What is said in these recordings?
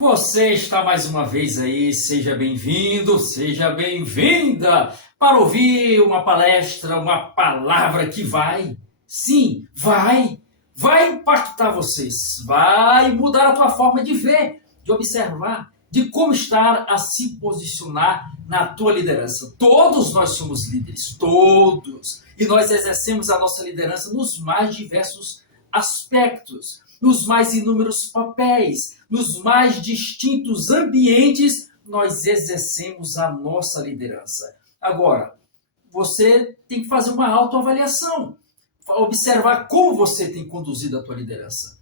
Você está mais uma vez aí, seja bem-vindo, seja bem-vinda para ouvir uma palestra, uma palavra que sim, vai impactar vocês, vai mudar a tua forma de ver, de observar, de como estar a se posicionar na tua liderança. Todos nós somos líderes, todos, e nós exercemos a nossa liderança nos mais diversos aspectos, nos mais inúmeros papéis, nos mais distintos ambientes, nós exercemos a nossa liderança. Agora, você tem que fazer uma autoavaliação, observar como você tem conduzido a tua liderança.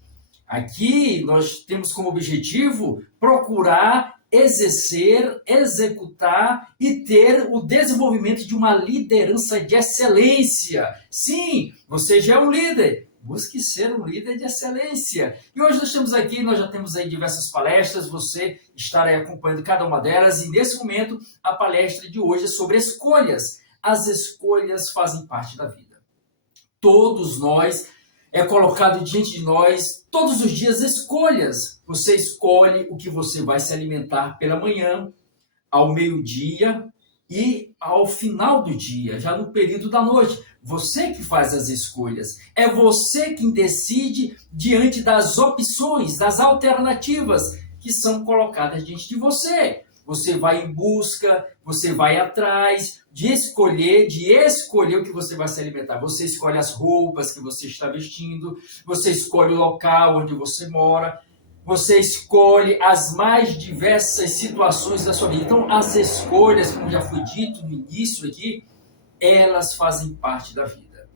Aqui nós temos como objetivo procurar exercer, executar e ter o desenvolvimento de uma liderança de excelência. Sim, você já é um líder. Busque ser um líder de excelência. E hoje nós estamos aqui, nós já temos aí diversas palestras, você estará acompanhando cada uma delas, e nesse momento a palestra de hoje é sobre escolhas. As escolhas fazem parte da vida. Todos nós, é colocado diante de nós, todos os dias, escolhas. Você escolhe o que você vai se alimentar pela manhã, ao meio-dia e ao final do dia, já no período da noite. Você que faz as escolhas. É você quem decide diante das opções, das alternativas que são colocadas diante de você. Você vai em busca, você vai atrás de escolher o que você vai se alimentar. Você escolhe as roupas que você está vestindo, você escolhe o local onde você mora, você escolhe as mais diversas situações da sua vida. Então, as escolhas, como já foi dito no início aqui, elas fazem parte da vida.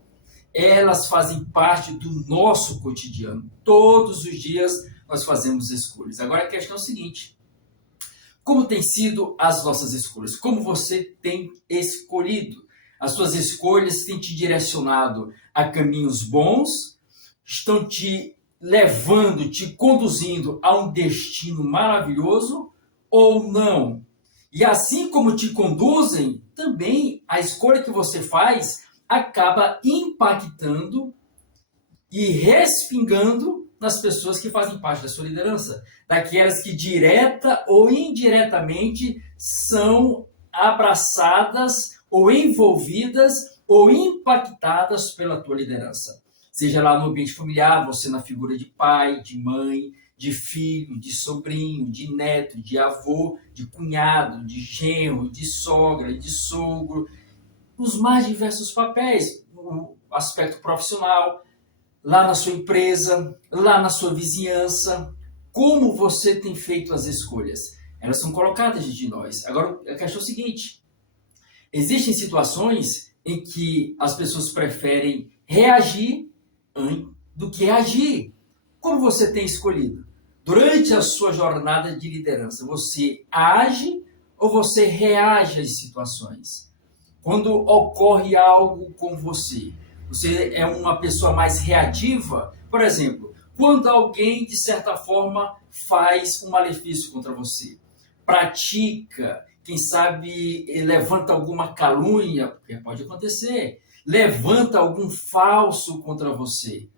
Elas fazem parte do nosso cotidiano. Todos os dias nós fazemos escolhas. Agora a questão é a seguinte: como têm sido as nossas escolhas? Como você tem escolhido? As suas escolhas têm te direcionado a caminhos bons? Estão te levando, te conduzindo a um destino maravilhoso ou não? E assim como te conduzem, também a escolha que você faz acaba impactando e respingando nas pessoas que fazem parte da sua liderança, daquelas que direta ou indiretamente são abraçadas ou envolvidas ou impactadas pela tua liderança. Seja lá no ambiente familiar, você na figura de pai, de mãe, de filho, de sobrinho, de neto, de avô, de cunhado, de genro, de sogra, de sogro, os mais diversos papéis, o aspecto profissional, lá na sua empresa, lá na sua vizinhança. Como você tem feito as escolhas? Elas são colocadas de nós. Agora, a questão é o seguinte: existem situações em que as pessoas preferem reagir do que agir. Como você tem escolhido? Durante a sua jornada de liderança, você age ou você reage às situações? Quando ocorre algo com você, você é uma pessoa mais reativa? Por exemplo, quando alguém, de certa forma, faz um malefício contra você, pratica, quem sabe levanta alguma calúnia, porque pode acontecer, levanta algum falso contra você.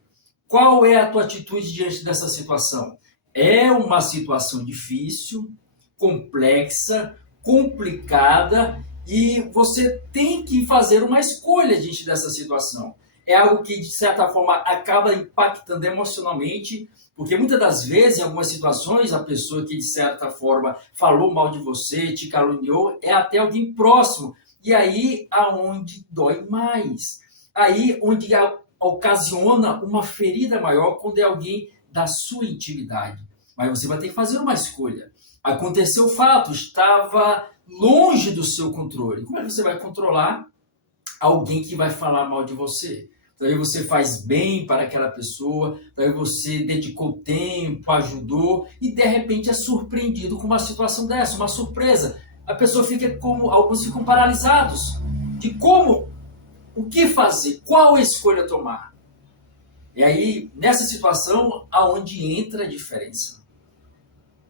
Qual é a tua atitude diante dessa situação? É uma situação difícil, complexa, complicada, e você tem que fazer uma escolha diante dessa situação. É algo que, de certa forma, acaba impactando emocionalmente, porque muitas das vezes, em algumas situações, a pessoa que, de certa forma, falou mal de você, te caluniou, é até alguém próximo. E aí, aonde dói mais. Aí, onde ocasiona uma ferida maior, quando é alguém da sua intimidade. Mas você vai ter que fazer uma escolha. Aconteceu o fato, estava longe do seu controle. Como é que você vai controlar alguém que vai falar mal de você? Talvez você faz bem para aquela pessoa, talvez você dedicou tempo, ajudou, e de repente é surpreendido com uma situação dessa, uma surpresa. A pessoa fica como, alguns ficam paralisados de o que fazer, qual escolha tomar. E aí, nessa situação, aonde entra a diferença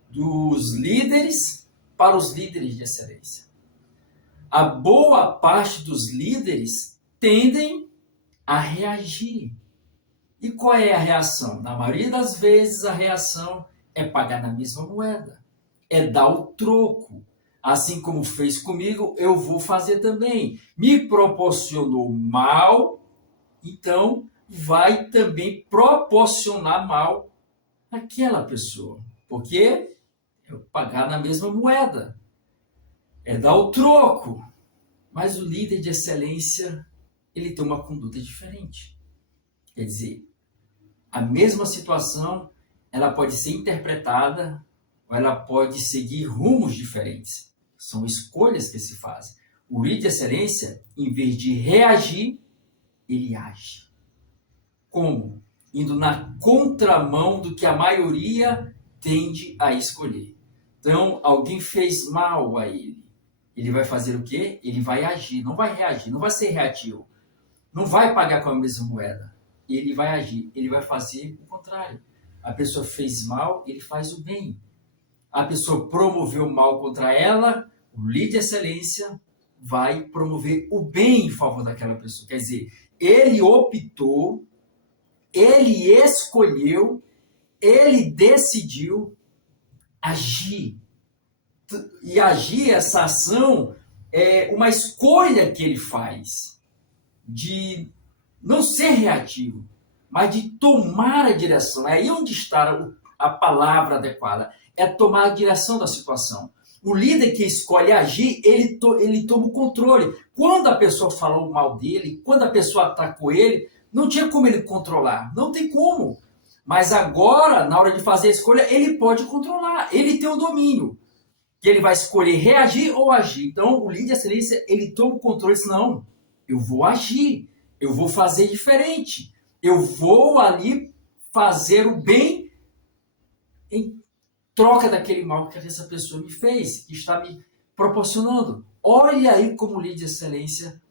dos líderes para os líderes de excelência. A boa parte dos líderes tendem a reagir. E qual é a reação? Na maioria das vezes, a reação é pagar na mesma moeda. é dar o troco. Assim como fez comigo, eu vou fazer também. Me proporcionou mal, então vai também proporcionar mal àquela pessoa. Porque é pagar na mesma moeda. É dar o troco. Mas o líder de excelência, ele tem uma conduta diferente. Quer dizer, a mesma situação, ela pode ser interpretada ou ela pode seguir rumos diferentes. São escolhas que se fazem. O líder de excelência, em vez de reagir, ele age. Como? Indo na contramão do que a maioria tende a escolher. Então, alguém fez mal a ele. Ele vai fazer o quê? Ele vai agir, não vai reagir, não vai ser reativo. Não vai pagar com a mesma moeda. Ele vai agir, ele vai fazer o contrário. A pessoa fez mal, ele faz o bem. A pessoa promoveu o mal contra ela, o líder de excelência vai promover o bem em favor daquela pessoa. Quer dizer, ele optou, ele escolheu, ele decidiu agir. E agir, essa ação, é uma escolha que ele faz de não ser reativo, mas de tomar a direção. É aí onde está a palavra adequada, é tomar a direção da situação. O líder que escolhe agir, ele toma o controle. Quando a pessoa falou mal dele, quando a pessoa atacou ele, não tinha como ele controlar, não tem como. Mas agora, na hora de fazer a escolha, ele pode controlar, ele tem o domínio. Que ele vai escolher reagir ou agir. Então, o líder de excelência, ele toma o controle e diz, não, eu vou agir, eu vou fazer diferente, eu vou ali fazer o bem em troca daquele mal que essa pessoa me fez, que está me proporcionando. Olha aí como o líder de excelência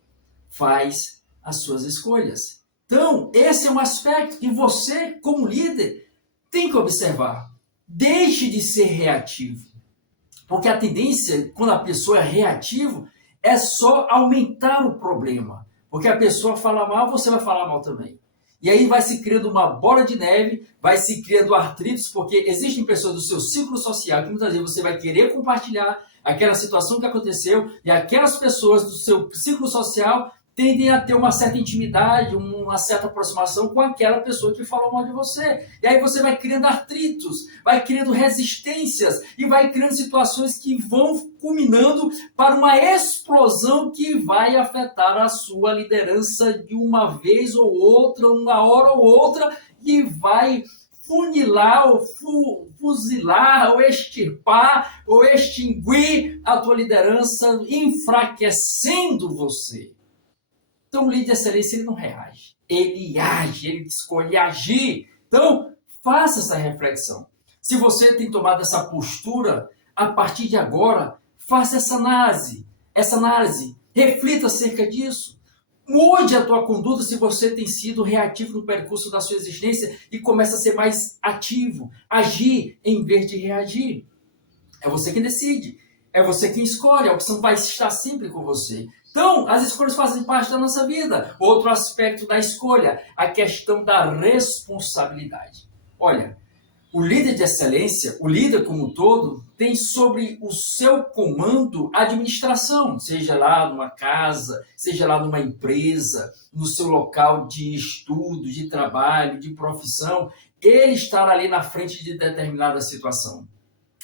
faz as suas escolhas. Então, esse é um aspecto que você, como líder, tem que observar. Deixe de ser reativo. Porque a tendência, quando a pessoa é reativa, é só aumentar o problema. Porque a pessoa fala mal, você vai falar mal também. E aí vai se criando uma bola de neve, vai se criando artritos, porque existem pessoas do seu ciclo social que muitas vezes você vai querer compartilhar aquela situação que aconteceu, e aquelas pessoas do seu ciclo social tendem a ter uma certa intimidade, uma certa aproximação com aquela pessoa que falou mal de você. E aí você vai criando artritos, vai criando resistências e vai criando situações que vão culminando para uma explosão que vai afetar a sua liderança de uma vez ou outra, uma hora ou outra, e vai funilar ou fuzilar ou extirpar ou extinguir a tua liderança, enfraquecendo você. Então, o líder de excelência, ele não reage, ele age, ele escolhe agir. Então, faça essa reflexão. Se você tem tomado essa postura, a partir de agora, faça essa análise, reflita acerca disso. Mude a tua conduta se você tem sido reativo no percurso da sua existência e começa a ser mais ativo, agir em vez de reagir. É você quem decide, é você quem escolhe, a opção vai estar sempre com você. Então, as escolhas fazem parte da nossa vida. Outro aspecto da escolha, a questão da responsabilidade. Olha, o líder de excelência, o líder como um todo, tem sobre o seu comando a administração, seja lá numa casa, seja lá numa empresa, no seu local de estudo, de trabalho, de profissão, ele estará ali na frente de determinada situação.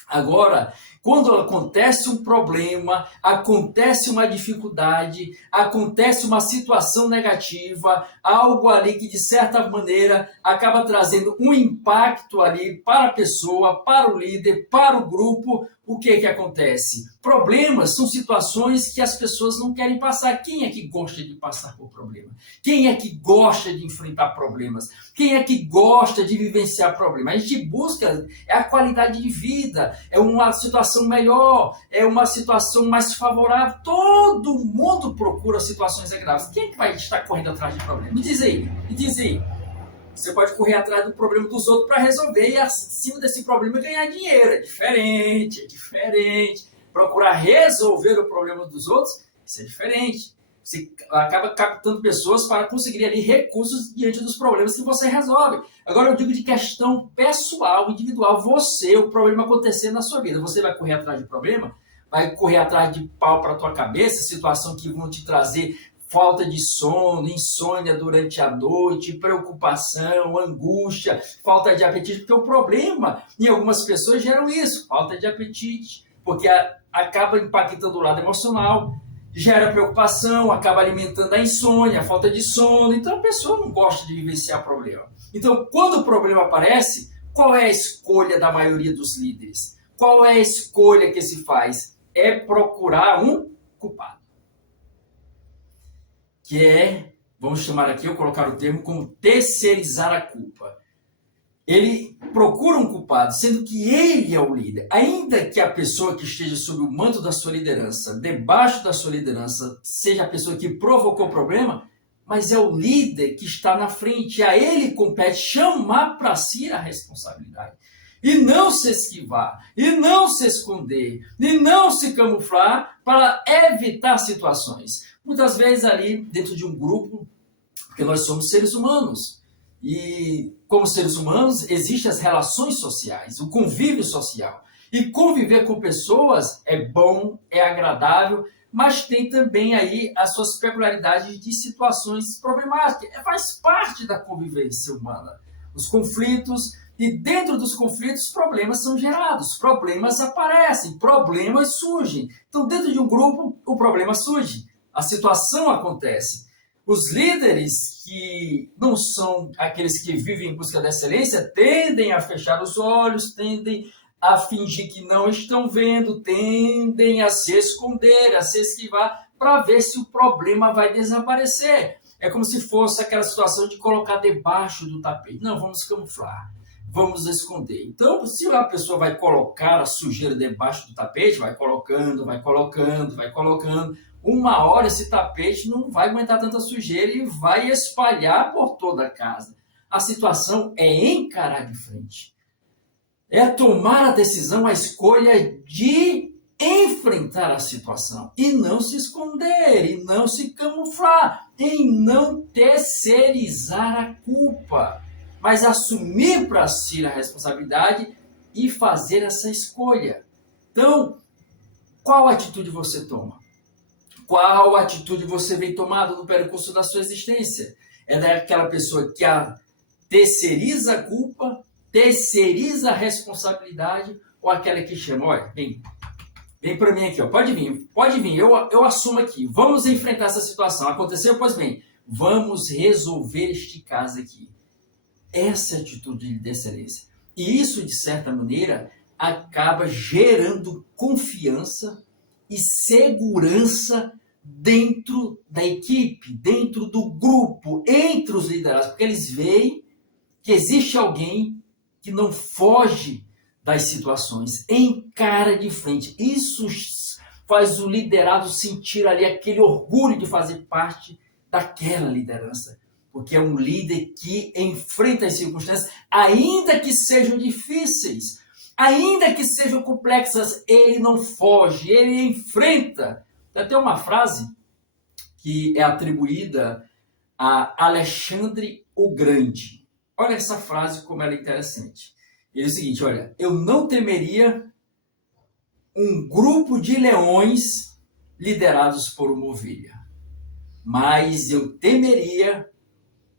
Agora, quando acontece um problema, acontece uma dificuldade, acontece uma situação negativa, algo ali que de certa maneira acaba trazendo um impacto ali para a pessoa, para o líder, para o grupo, o que acontece? Problemas são situações que as pessoas não querem passar. Quem é que gosta de passar por problema? Quem é que gosta de enfrentar problemas? Quem é que gosta de vivenciar problemas? A gente busca a qualidade de vida, é uma situação melhor, é uma situação mais favorável. Todo mundo procura situações agradáveis. Quem é que vai estar correndo atrás de problemas? Me diz aí, me diz aí. Você pode correr atrás do problema dos outros para resolver e acima desse problema ganhar dinheiro. É diferente, é diferente. Procurar resolver o problema dos outros, isso é diferente. Você acaba captando pessoas para conseguir ali recursos diante dos problemas que você resolve. Agora eu digo de questão pessoal, individual, você, o problema acontecer na sua vida. Você vai correr atrás de problema? Vai correr atrás de pau para a tua cabeça, situação que vão te trazer falta de sono, insônia durante a noite, preocupação, angústia, falta de apetite, porque o problema em algumas pessoas geram isso, falta de apetite, porque acaba impactando o lado emocional, gera preocupação, acaba alimentando a insônia, a falta de sono, então a pessoa não gosta de vivenciar problema. Então, quando o problema aparece, qual é a escolha da maioria dos líderes? Qual é a escolha que se faz? É procurar um culpado. Que é, vamos chamar aqui, eu colocar o termo como terceirizar a culpa. Ele procura um culpado, sendo que ele é o líder. Ainda que a pessoa que esteja sob o manto da sua liderança, debaixo da sua liderança, seja a pessoa que provocou o problema, mas é o líder que está na frente. A ele compete chamar para si a responsabilidade. E não se esquivar, e não se esconder, e não se camuflar para evitar situações. Muitas vezes ali dentro de um grupo, porque nós somos seres humanos, e como seres humanos existem as relações sociais, o convívio social. E conviver com pessoas é bom, é agradável, mas tem também aí as suas peculiaridades de situações problemáticas. Faz parte da convivência humana. Os conflitos, e dentro dos conflitos, problemas são gerados, problemas aparecem, problemas surgem. Então, dentro de um grupo, o problema surge, a situação acontece. Os líderes que não são aqueles que vivem em busca da excelência tendem a fechar os olhos, tendem a fingir que não estão vendo, tendem a se esconder, a se esquivar, para ver se o problema vai desaparecer. É como se fosse aquela situação de colocar debaixo do tapete. Não, vamos camuflar, vamos esconder. Então, se a pessoa vai colocar a sujeira debaixo do tapete, vai colocando, uma hora esse tapete não vai aguentar tanta sujeira e vai espalhar por toda a casa. A situação é encarar de frente. É tomar a decisão, a escolha de enfrentar a situação e não se esconder, e não se camuflar, e não terceirizar a culpa, mas assumir para si a responsabilidade e fazer essa escolha. Então, qual atitude você toma? Qual atitude você vem tomando no percurso da sua existência? É daquela pessoa que terceiriza a culpa, terceiriza a responsabilidade, ou aquela que chama, olha, vem para mim aqui, ó, pode vir, eu assumo aqui, vamos enfrentar essa situação, aconteceu, pois bem, vamos resolver este caso aqui. Essa é a atitude de excelência. E isso, de certa maneira, acaba gerando confiança e segurança dentro da equipe, dentro do grupo, entre os liderados, porque eles veem que existe alguém que não foge das situações, encara de frente. Isso faz o liderado sentir ali aquele orgulho de fazer parte daquela liderança, porque é um líder que enfrenta as circunstâncias, ainda que sejam difíceis, ainda que sejam complexas, ele não foge, ele enfrenta. Tem até uma frase que é atribuída a Alexandre o Grande. Olha essa frase como ela é interessante. Ele diz o seguinte, olha, eu não temeria um grupo de leões liderados por uma ovelha, mas eu temeria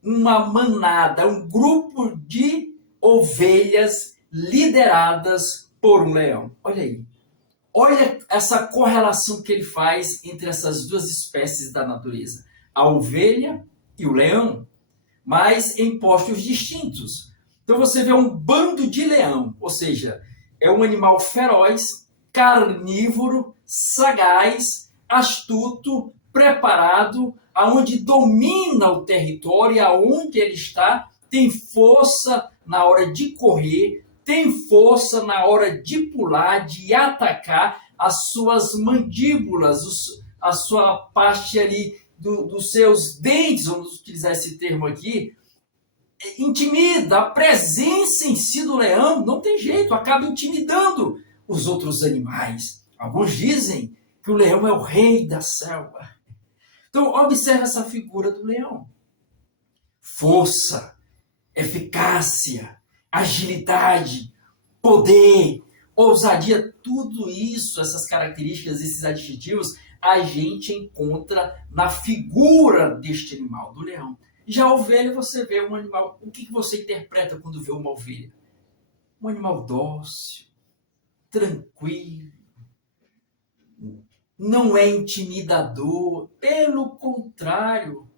uma manada, um grupo de ovelhas lideradas por um leão. Olha aí. Olha essa correlação que ele faz entre essas duas espécies da natureza. A ovelha e o leão, mas em postos distintos. Então você vê um bando de leão, ou seja, é um animal feroz, carnívoro, sagaz, astuto, preparado, aonde domina o território e aonde ele está, tem força na hora de correr, tem força na hora de pular, de atacar, as suas mandíbulas, a sua parte ali dos seus dentes, vamos utilizar esse termo aqui, intimida. A presença em si do leão não tem jeito, acaba intimidando os outros animais. Alguns dizem que o leão é o rei da selva. Então, observe essa figura do leão. Força, eficácia, agilidade, poder, ousadia, tudo isso, essas características, esses adjetivos, a gente encontra na figura deste animal, do leão. Já a ovelha, você vê um animal, o que você interpreta quando vê uma ovelha? Um animal dócil, tranquilo, não é intimidador, pelo contrário,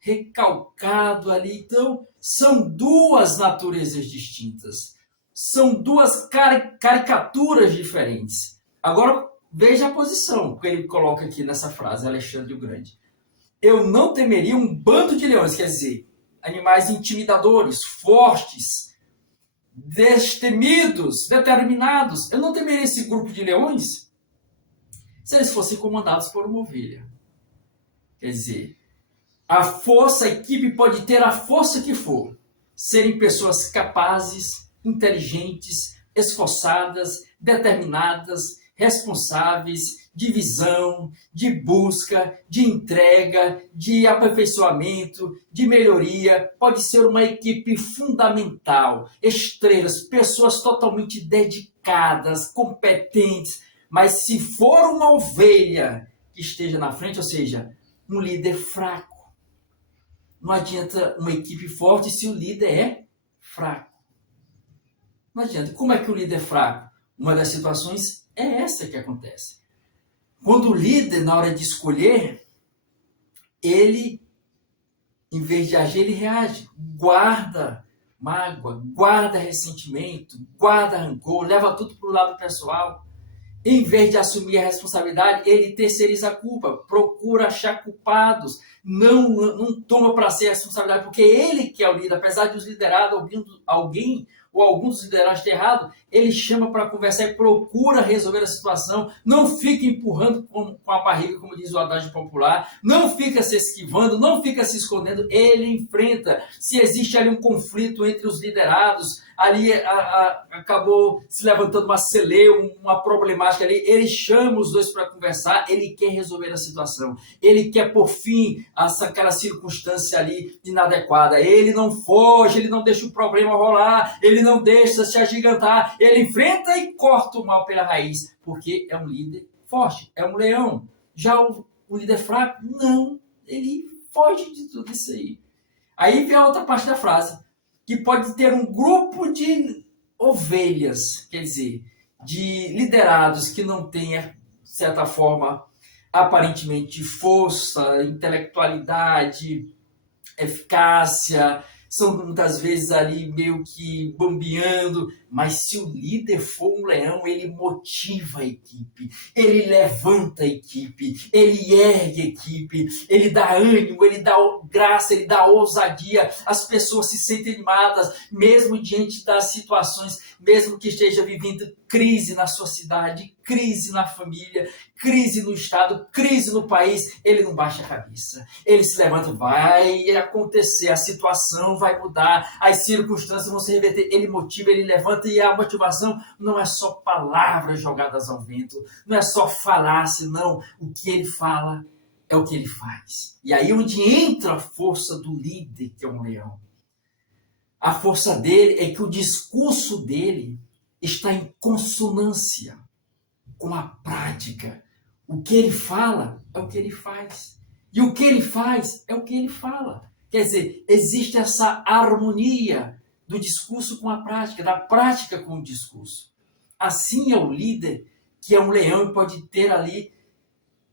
recalcado ali. Então, são duas naturezas distintas. São duas caricaturas diferentes. Agora, veja a posição que ele coloca aqui nessa frase, Alexandre o Grande. Eu não temeria um bando de leões, quer dizer, animais intimidadores, fortes, destemidos, determinados. Eu não temeria esse grupo de leões se eles fossem comandados por uma ovelha. Quer dizer, a força, a equipe pode ter a força que for, serem pessoas capazes, inteligentes, esforçadas, determinadas, responsáveis, de visão, de busca, de entrega, de aperfeiçoamento, de melhoria. Pode ser uma equipe fundamental, estrelas, pessoas totalmente dedicadas, competentes, mas se for uma ovelha que esteja na frente, ou seja, um líder fraco, não adianta uma equipe forte se o líder é fraco. Não adianta. Como é que o líder é fraco? Uma das situações é essa que acontece. Quando o líder, na hora de escolher, ele, em vez de agir, ele reage. Guarda mágoa, guarda ressentimento, guarda rancor, leva tudo para o lado pessoal. Em vez de assumir a responsabilidade, ele terceiriza a culpa, procura achar culpados, não toma para si a responsabilidade, porque ele que é o líder, apesar de os liderados ouvindo alguém ou alguns dos liderados ter errado, ele chama para conversar e procura resolver a situação, não fica empurrando com a barriga, como diz o adágio popular, não fica se esquivando, não fica se escondendo, ele enfrenta. Se existe ali um conflito entre os liderados, ali acabou se levantando uma celeuma, uma problemática ali, ele chama os dois para conversar, ele quer resolver a situação, ele quer por fim aquela circunstância ali inadequada, ele não foge, ele não deixa o problema rolar, ele não deixa se agigantar, ele enfrenta e corta o mal pela raiz, porque é um líder forte, é um leão. Já o líder fraco, não, ele foge de tudo isso aí. Aí vem a outra parte da frase, que pode ter um grupo de ovelhas, quer dizer, de liderados que não tenha, de certa forma, aparentemente força, intelectualidade, eficácia, são muitas vezes ali meio que bambeando, mas se o líder for um leão, ele motiva a equipe, ele levanta a equipe, ele ergue a equipe, ele dá ânimo, ele dá graça, ele dá ousadia, as pessoas se sentem animadas, mesmo diante das situações, mesmo que esteja vivendo crise na sua cidade, crise na família, crise no estado, crise no país, ele não baixa a cabeça, ele se levanta, vai acontecer, a situação vai mudar, as circunstâncias vão se reverter, ele motiva, ele levanta, e a motivação não é só palavras jogadas ao vento, não é só falácia, não, o que ele fala é o que ele faz. E aí onde entra a força do líder, que é um leão. A força dele é que o discurso dele está em consonância com a prática. O que ele fala é o que ele faz. E o que ele faz é o que ele fala. Quer dizer, existe essa harmonia do discurso com a prática, da prática com o discurso. Assim é o líder, que é um leão e pode ter ali,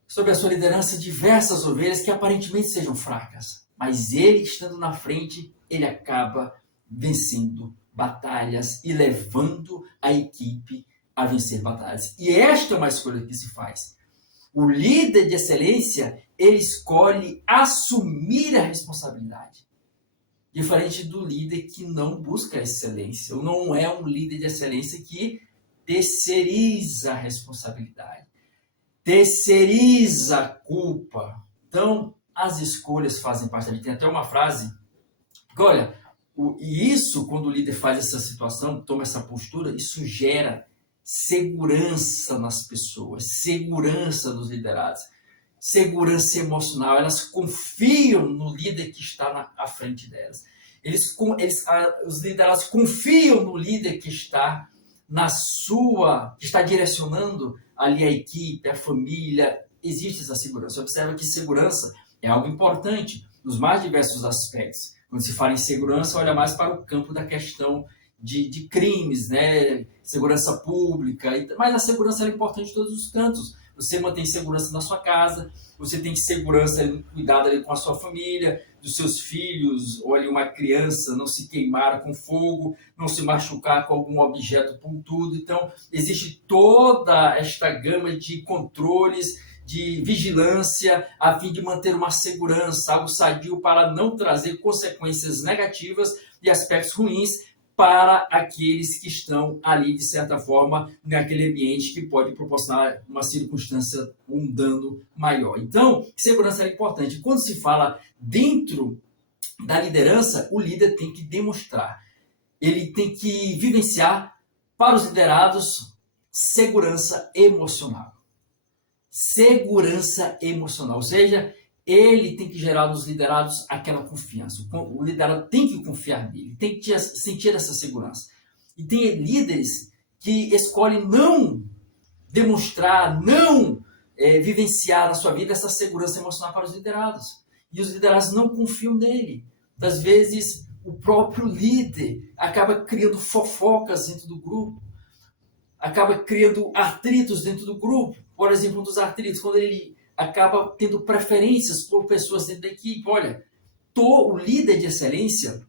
sob a sua liderança, diversas ovelhas que aparentemente sejam fracas. Mas ele, estando na frente, ele acaba vencendo batalhas e levando a equipe a vencer batalhas. E esta é uma escolha que se faz. O líder de excelência, ele escolhe assumir a responsabilidade. Diferente do líder que não busca a excelência. Ou não é um líder de excelência que terceiriza a responsabilidade. Terceiriza a culpa. Então, as escolhas fazem parte da vida. Tem até uma frase, que olha, e isso, quando o líder faz essa situação, toma essa postura, isso gera segurança nas pessoas, segurança dos liderados. segurança emocional, elas confiam no líder que está à frente delas. Os líderes confiam no líder que está que está direcionando ali a equipe, a família. Existe essa segurança. Observa que segurança é algo importante nos mais diversos aspectos. Quando se fala em segurança, olha mais para o campo da questão de crimes, né? Segurança pública, mas a segurança é importante em todos os cantos. Você mantém segurança na sua casa, você tem segurança, cuidado ali com a sua família, dos seus filhos, ou ali uma criança não se queimar com fogo, não se machucar com algum objeto pontudo. Então, existe toda esta gama de controles, de vigilância, a fim de manter uma segurança, algo sadio para não trazer consequências negativas e aspectos ruins para aqueles que estão ali, de certa forma, naquele ambiente que pode proporcionar uma circunstância, um dano maior. Então, segurança é importante. Quando se fala dentro da liderança, o líder tem que demonstrar, ele tem que vivenciar para os liderados segurança emocional. Segurança emocional, ou seja, ele tem que gerar nos liderados aquela confiança. O liderado tem que confiar nele, tem que sentir essa segurança. E tem líderes que escolhem não demonstrar, não vivenciar na sua vida essa segurança emocional para os liderados. E os liderados não confiam nele. Às vezes, o próprio líder acaba criando fofocas dentro do grupo, acaba criando atritos dentro do grupo. Por exemplo, um dos atritos, quando ele acaba tendo preferências por pessoas dentro da equipe. Olha, o líder de excelência,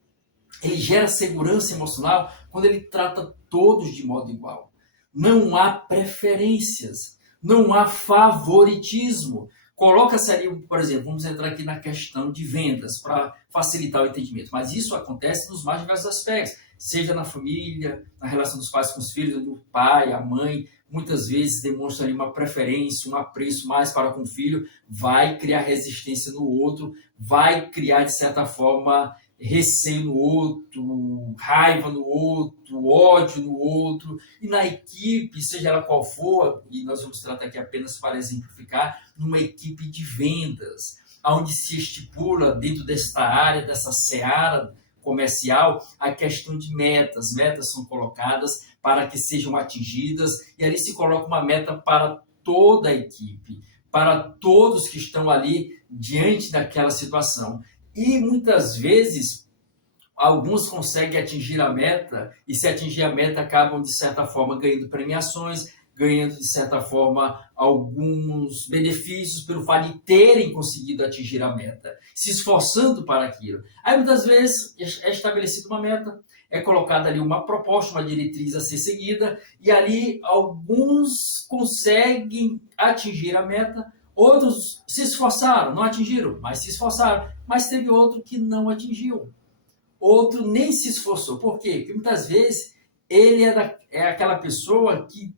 ele gera segurança emocional quando ele trata todos de modo igual. Não há preferências, não há favoritismo. Coloca-se ali, por exemplo, vamos entrar aqui na questão de vendas para facilitar o entendimento, mas isso acontece nos mais diversos aspectos, seja na família, na relação dos pais com os filhos, do pai, a mãe, muitas vezes demonstra ali uma preferência, um apreço mais para com o filho, vai criar resistência no outro, vai criar, de certa forma, receio no outro, raiva no outro, ódio no outro, e na equipe, seja ela qual for, e nós vamos tratar aqui apenas para exemplificar, numa equipe de vendas, onde se estipula dentro desta área, dessa seara comercial, a questão de metas. Metas são colocadas para que sejam atingidas, e ali se coloca uma meta para toda a equipe, para todos que estão ali diante daquela situação. E muitas vezes, alguns conseguem atingir a meta, e se atingir a meta, acabam, de certa forma, ganhando premiações, ganhando, de certa forma, alguns benefícios pelo fato de terem conseguido atingir a meta, se esforçando para aquilo. Aí, muitas vezes, é estabelecida uma meta, é colocada ali uma proposta, uma diretriz a ser seguida, e ali alguns conseguem atingir a meta, outros se esforçaram, não atingiram, mas se esforçaram, mas teve outro que não atingiu. Outro nem se esforçou. Por quê? Porque muitas vezes ele é aquela pessoa que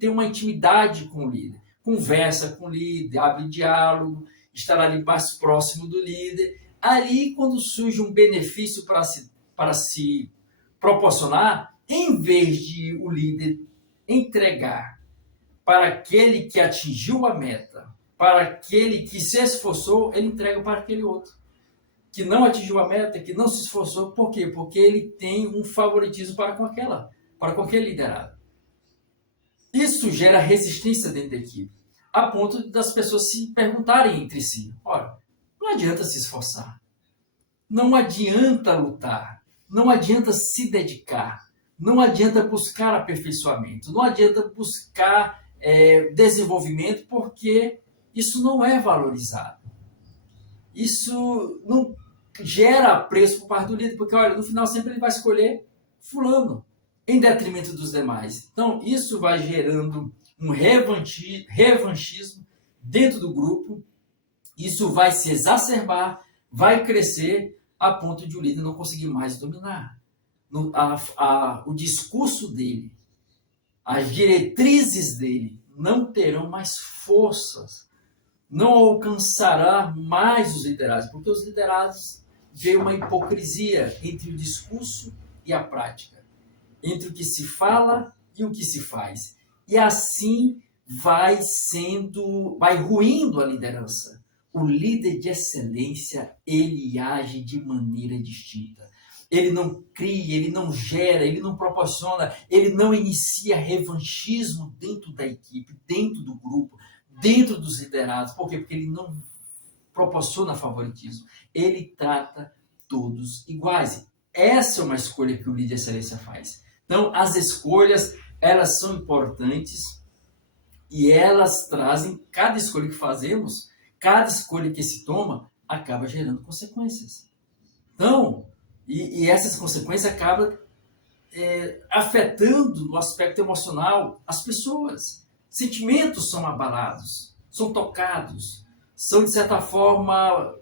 tem uma intimidade com o líder, conversa com o líder, abre diálogo, estará ali mais próximo do líder. Ali, quando surge um benefício para se proporcionar, em vez de o líder entregar para aquele que atingiu a meta, para aquele que se esforçou, ele entrega para aquele outro que não atingiu a meta, que não se esforçou. Por quê? Porque ele tem um favoritismo para com aquele liderado. Isso gera resistência dentro da equipe, a ponto das pessoas se perguntarem entre si: olha, não adianta se esforçar, não adianta lutar, não adianta se dedicar, não adianta buscar aperfeiçoamento, não adianta buscar desenvolvimento, porque isso não é valorizado. Isso não gera apreço por parte do líder, porque, olha, no final sempre ele vai escolher fulano, em detrimento dos demais. Então, isso vai gerando um revanchismo dentro do grupo, isso vai se exacerbar, vai crescer, a ponto de o líder não conseguir mais dominar. O discurso dele, as diretrizes dele não terão mais forças, não alcançará mais os liderados, porque os liderados veem uma hipocrisia entre o discurso e a prática, entre o que se fala e o que se faz. E assim vai ruindo a liderança. O líder de excelência, ele age de maneira distinta. Ele não cria, ele não gera, ele não proporciona, ele não inicia revanchismo dentro da equipe, dentro do grupo, dentro dos liderados. Por quê? Porque ele não proporciona favoritismo. Ele trata todos iguais. Essa é uma escolha que o líder de excelência faz. Então, as escolhas, elas são importantes e elas trazem, cada escolha que fazemos, cada escolha que se toma, acaba gerando consequências. Então, e essas consequências acabam afetando no aspecto emocional as pessoas. Sentimentos são abalados, são tocados, são de certa forma,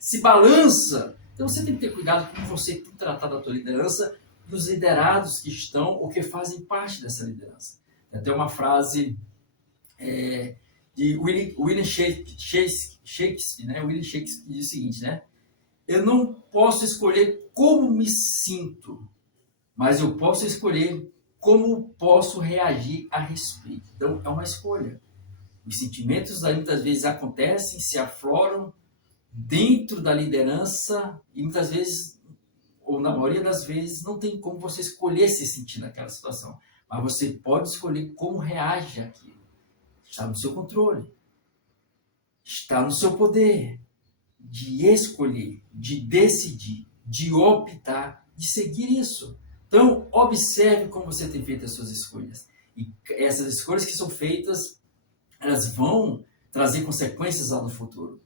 se balança. Então você tem que ter cuidado com como você tem tratado a tua liderança e os liderados que estão ou que fazem parte dessa liderança. Tem até uma frase de William Shakespeare, né? William Shakespeare diz o seguinte, né? Eu não posso escolher como me sinto, mas eu posso escolher como posso reagir a respeito. Então, é uma escolha. Os sentimentos aí muitas vezes acontecem, se afloram dentro da liderança e muitas vezes, ou na maioria das vezes, não tem como você escolher se sentir naquela situação. Mas você pode escolher como reage àquilo. Está no seu controle. Está no seu poder de escolher, de decidir, de optar, de seguir isso. Então, observe como você tem feito as suas escolhas. E essas escolhas que são feitas, elas vão trazer consequências lá no futuro.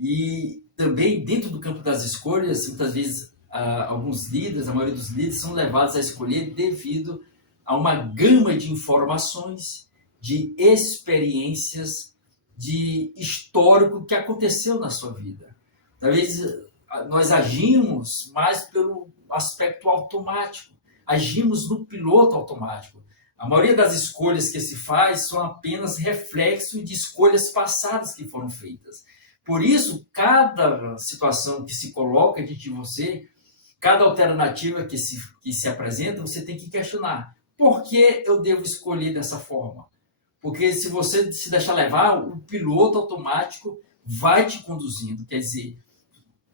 E também, dentro do campo das escolhas, muitas vezes, alguns líderes, a maioria dos líderes, são levados a escolher devido a uma gama de informações, de experiências, de histórico que aconteceu na sua vida. Talvez nós agimos mais pelo aspecto automático, agimos no piloto automático. A maioria das escolhas que se faz são apenas reflexo de escolhas passadas que foram feitas. Por isso, cada situação que se coloca diante de você, cada alternativa que se apresenta, você tem que questionar. Por que eu devo escolher dessa forma? Porque se você se deixar levar, o piloto automático vai te conduzindo. Quer dizer,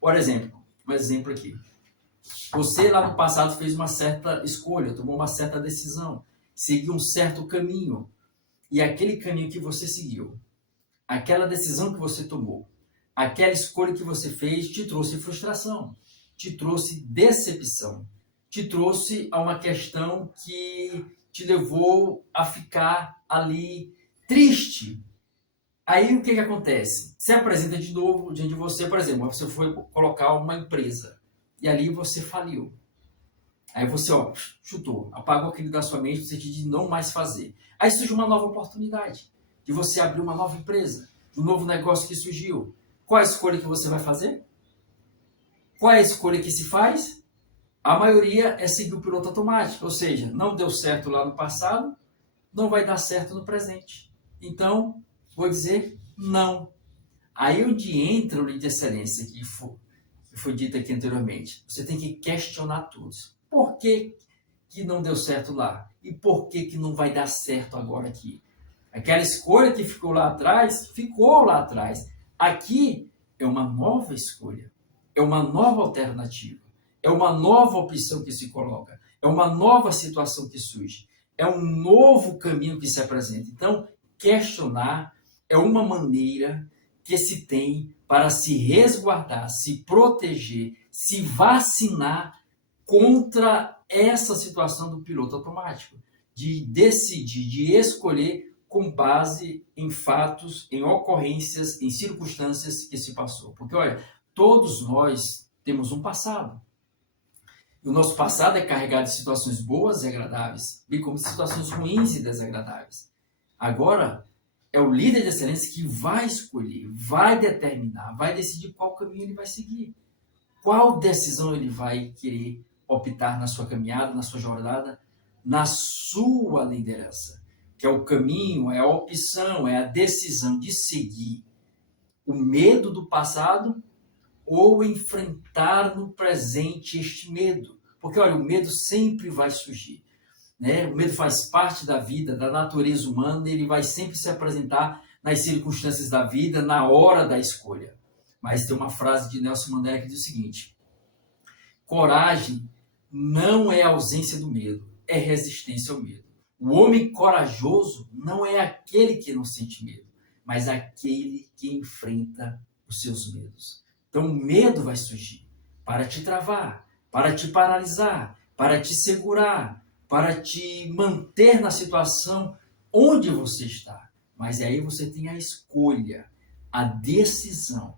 por exemplo, um exemplo aqui. Você lá no passado fez uma certa escolha, tomou uma certa decisão, seguiu um certo caminho. E aquele caminho que você seguiu, aquela decisão que você tomou, aquela escolha que você fez te trouxe frustração, te trouxe decepção, te trouxe a uma questão que te levou a ficar ali triste. Aí o que acontece? Se apresenta de novo diante de você, por exemplo, você foi colocar uma empresa e ali você faliu. Aí você chutou, apagou aquilo da sua mente no sentido de não mais fazer. Aí surge uma nova oportunidade de você abrir uma nova empresa, um novo negócio que surgiu. Qual a escolha que você vai fazer? Qual é a escolha que se faz? A maioria é seguir o piloto automático, ou seja, não deu certo lá no passado, não vai dar certo no presente. Então, vou dizer não. Aí onde entra o líder de excelência, que foi dito aqui anteriormente. Você tem que questionar todos. Por que não deu certo lá? E por que não vai dar certo agora aqui? Aquela escolha que ficou lá atrás, ficou lá atrás. Aqui é uma nova escolha, é uma nova alternativa, é uma nova opção que se coloca, é uma nova situação que surge, é um novo caminho que se apresenta. Então, questionar é uma maneira que se tem para se resguardar, se proteger, se vacinar contra essa situação do piloto automático, de decidir, de escolher com base em fatos, em ocorrências, em circunstâncias que se passou. Porque, olha, todos nós temos um passado. E o nosso passado é carregado de situações boas e agradáveis, bem como de situações ruins e desagradáveis. Agora, é o líder de excelência que vai escolher, vai determinar, vai decidir qual caminho ele vai seguir. Qual decisão ele vai querer optar na sua caminhada, na sua jornada, na sua liderança. Que é o caminho, é a opção, é a decisão de seguir o medo do passado ou enfrentar no presente este medo. Porque, olha, o medo sempre vai surgir. né? O medo faz parte da vida, da natureza humana, e ele vai sempre se apresentar nas circunstâncias da vida, na hora da escolha. Mas tem uma frase de Nelson Mandela que diz o seguinte: coragem não é ausência do medo, é resistência ao medo. O homem corajoso não é aquele que não sente medo, mas aquele que enfrenta os seus medos. Então o medo vai surgir para te travar, para te paralisar, para te segurar, para te manter na situação onde você está. Mas aí você tem a escolha, a decisão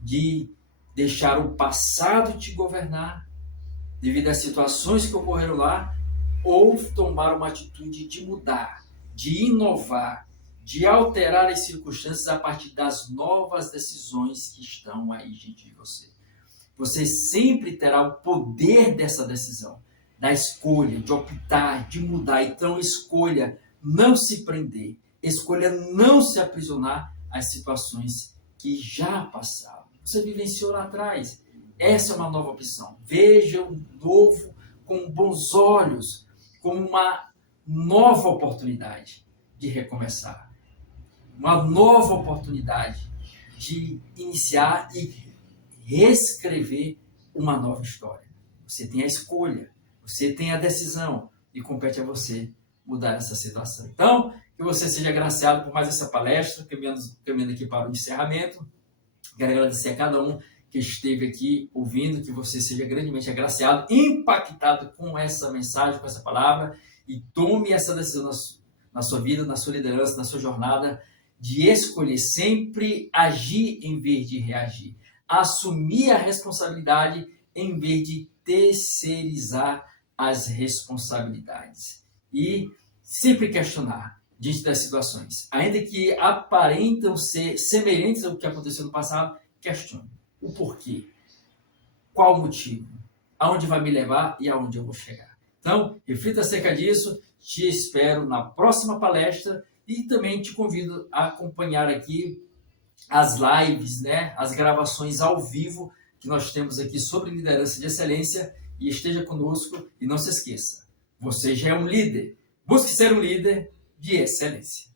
de deixar o passado te governar devido às situações que ocorreram lá, ou tomar uma atitude de mudar, de inovar, de alterar as circunstâncias a partir das novas decisões que estão aí diante de você. Você sempre terá o poder dessa decisão, da escolha, de optar, de mudar. Então escolha não se prender, escolha não se aprisionar às situações que já passaram. Você vivenciou lá atrás. Essa é uma nova opção. Veja o novo com bons olhos, como uma nova oportunidade de recomeçar. Uma nova oportunidade de iniciar e reescrever uma nova história. Você tem a escolha, você tem a decisão e compete a você mudar essa situação. Então, que você seja agraciado por mais essa palestra, caminhando aqui para o encerramento. Quero agradecer a cada um que esteve aqui ouvindo, que você seja grandemente agraciado, impactado com essa mensagem, com essa palavra, e tome essa decisão na sua vida, na sua liderança, na sua jornada, de escolher sempre agir em vez de reagir, assumir a responsabilidade em vez de terceirizar as responsabilidades e sempre questionar diante das situações, ainda que aparentam ser semelhantes ao que aconteceu no passado. Questione o porquê, qual o motivo, aonde vai me levar e aonde eu vou chegar. Então, reflita acerca disso, te espero na próxima palestra e também te convido a acompanhar aqui as lives, né, as gravações ao vivo que nós temos aqui sobre liderança de excelência, e esteja conosco e não se esqueça, você já é um líder, busque ser um líder de excelência.